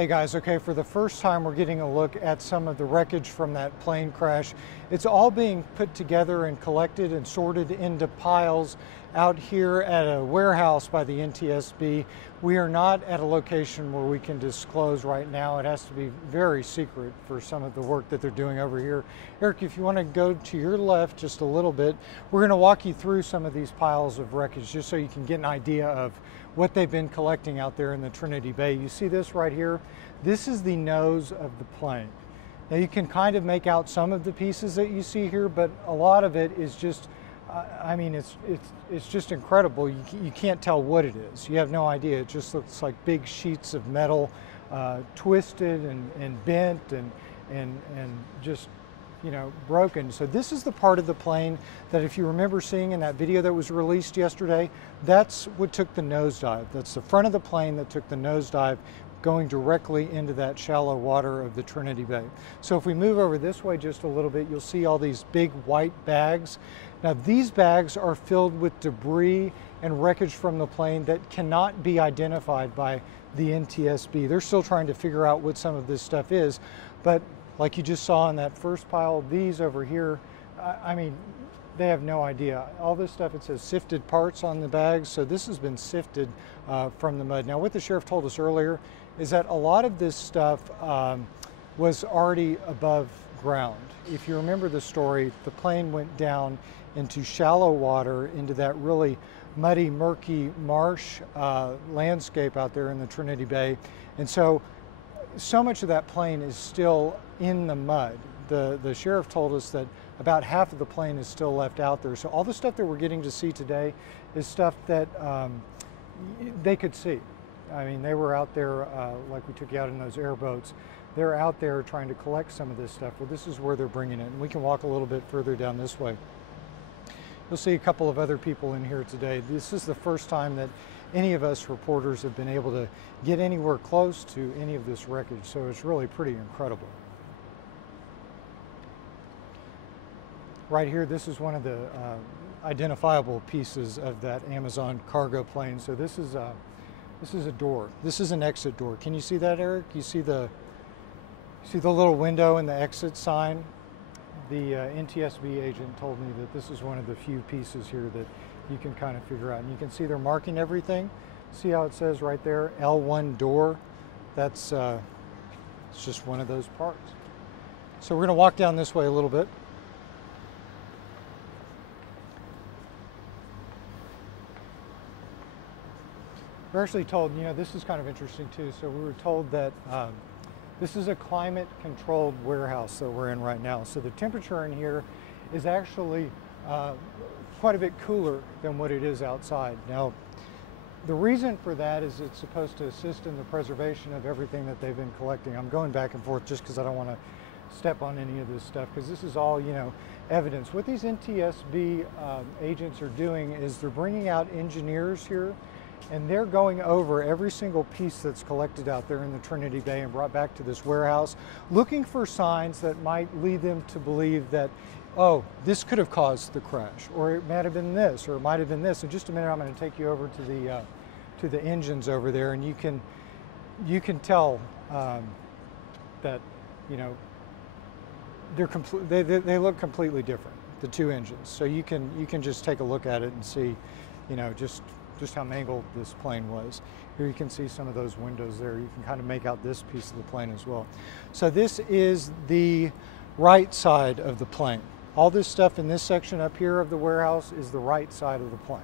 Hey guys, okay, for the first time we're getting a look at some of the wreckage from that plane crash. It's all being put together and collected and sorted into piles out here at a warehouse by the NTSB. We are not at a location where we can disclose right now. It has to be very secret for some of the work that they're doing over here. Eric, if you want to go to your left just a little bit, we're going to walk you through some of these piles of wreckage just so you can get an idea of what they've been collecting out there in the Trinity Bay. You see this right here? This is the nose of the plane. Now you can kind of make out some of the pieces that you see here, but a lot of it is just, I mean, it's just incredible. You can't tell what it is. You have no idea. It just looks like big sheets of metal, twisted and bent and just, you know, broken. So this is the part of the plane that, if you remember seeing in that video that was released yesterday, that's what took the nosedive. That's the front of the plane that took the nosedive, going directly into that shallow water of the Trinity Bay. So if we move over this way just a little bit, you'll see all these big white bags. Now these bags are filled with debris and wreckage from the plane that cannot be identified by the NTSB. They're still trying to figure out what some of this stuff is, but like you just saw in that first pile, these over here, I mean, they have no idea. All this stuff, it says sifted parts on the bags, so this has been sifted from the mud. Now what the sheriff told us earlier is that a lot of this stuff was already above ground. If you remember the story, the plane went down into shallow water, into that really muddy, murky marsh landscape out there in the Trinity Bay. And so much of that plane is still in the mud. The sheriff told us that about half of the plane is still left out there. So all the stuff that we're getting to see today is stuff that they could see. I mean, they were out there, like we took you out in those airboats. They're out there trying to collect some of this stuff. Well, this is where they're bringing it. And we can walk a little bit further down this way. You'll see a couple of other people in here today. This is the first time that any of us reporters have been able to get anywhere close to any of this wreckage. So it's really pretty incredible. Right here, this is one of the identifiable pieces of that Amazon cargo plane. So this is a door. This is an exit door. Can you see that, Eric? You see the little window and the exit sign? The NTSB agent told me that this is one of the few pieces here that you can kind of figure out. And you can see they're marking everything. See how it says right there, L1 door? That's it's just one of those parts. So we're going to walk down this way a little bit. We're actually told, you know, this is kind of interesting too. So we were told that this is a climate controlled warehouse that we're in right now. So the temperature in here is actually quite a bit cooler than what it is outside. Now, the reason for that is it's supposed to assist in the preservation of everything that they've been collecting. I'm going back and forth just because I don't want to step on any of this stuff, because this is all, you know, evidence. What these NTSB agents are doing is they're bringing out engineers here, and they're going over every single piece that's collected out there in the Trinity Bay and brought back to this warehouse, looking for signs that might lead them to believe that, oh, this could have caused the crash, or it might have been this, or it might have been this. In just a minute, I'm going to take you over to the engines over there, and you can tell that, you know, they look completely different, the two engines. So you can just take a look at it and see, you know, just how mangled this plane was. Here you can see some of those windows there. You can kind of make out this piece of the plane as well. So this is the right side of the plane. All this stuff in this section up here of the warehouse is the right side of the plane.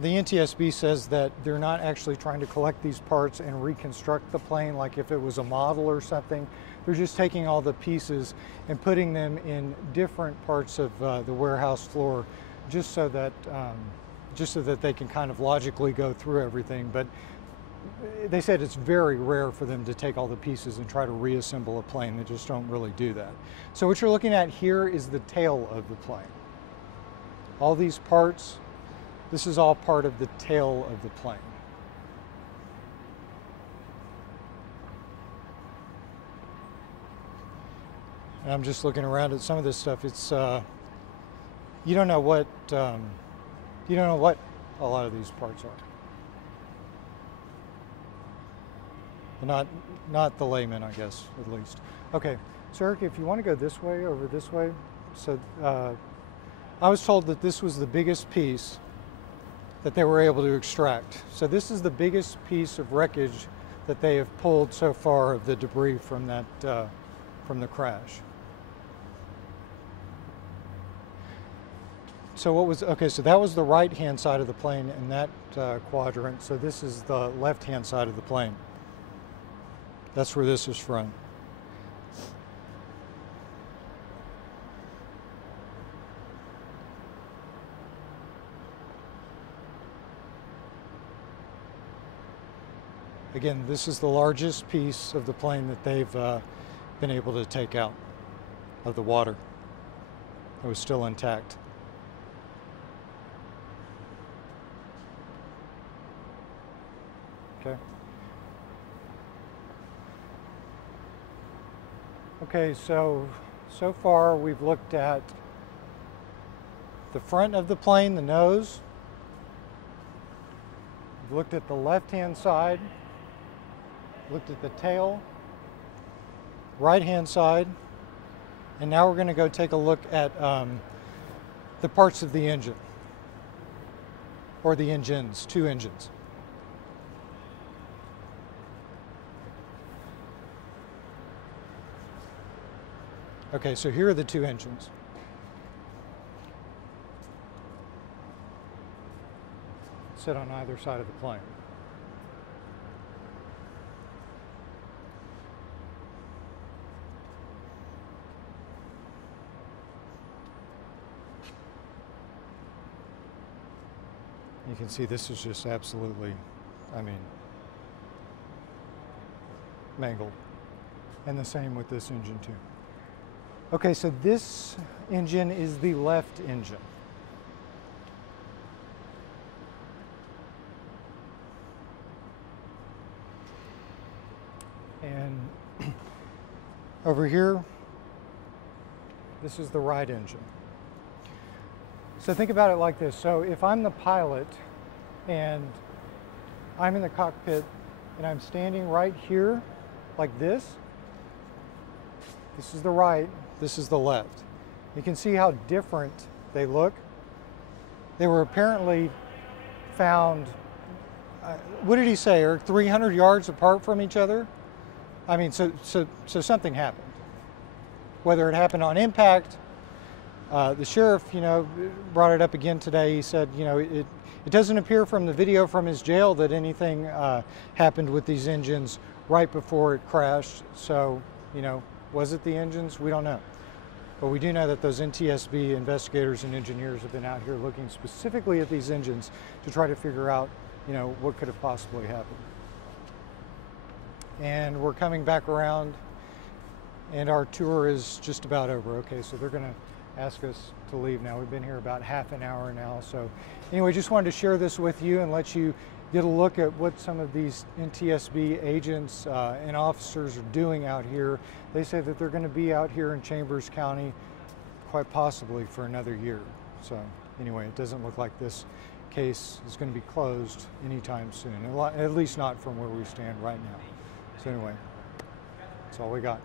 The NTSB says that they're not actually trying to collect these parts and reconstruct the plane like if it was a model or something. They're just taking all the pieces and putting them in different parts of the warehouse floor, just so that they can kind of logically go through everything. But they said it's very rare for them to take all the pieces and try to reassemble a plane. They just don't really do that. So what you're looking at here is the tail of the plane. All these parts, this is all part of the tail of the plane. And I'm just looking around at some of this stuff. It's you don't know what a lot of these parts are. Not the layman, I guess, at least. Okay, so Eric, if you want to go this way, over this way. So I was told that this was the biggest piece that they were able to extract. So this is the biggest piece of wreckage that they have pulled so far of the debris from that from the crash. So what was, okay, so that was the right-hand side of the plane in that quadrant. So this is the left-hand side of the plane. That's where this is from. Again, this is the largest piece of the plane that they've been able to take out of the water. It was still intact. Okay. Okay, so far we've looked at the front of the plane, the nose. We've looked at the left-hand side, looked at the tail, right-hand side, and now we're going to go take a look at the parts of the engine, or the engines, two engines. Okay, so here are the two engines. Sit on either side of the plane. You can see this is just absolutely, I mean, mangled. And the same with this engine too. Okay, so this engine is the left engine. And over here, this is the right engine. So think about it like this. So if I'm the pilot and I'm in the cockpit and I'm standing right here like this is the right, this is the left. You can see how different they look. They were apparently found, what did he say, Eric, 300 yards apart from each other? I mean, so something happened. Whether it happened on impact, the sheriff, brought it up again today. He said, it doesn't appear from the video from his jail that anything happened with these engines right before it crashed. So, was it the engines? We don't know. But we do know that those NTSB investigators and engineers have been out here looking specifically at these engines to try to figure out, what could have possibly happened. And we're coming back around and our tour is just about over. Okay, so they're gonna ask us to leave now. We've been here about half an hour now. So anyway, just wanted to share this with you and let you get a look at what some of these NTSB agents and officers are doing out here. They say that they're going to be out here in Chambers County quite possibly for another year. So anyway, it doesn't look like this case is going to be closed anytime soon, at least not from where we stand right now. So anyway, that's all we got.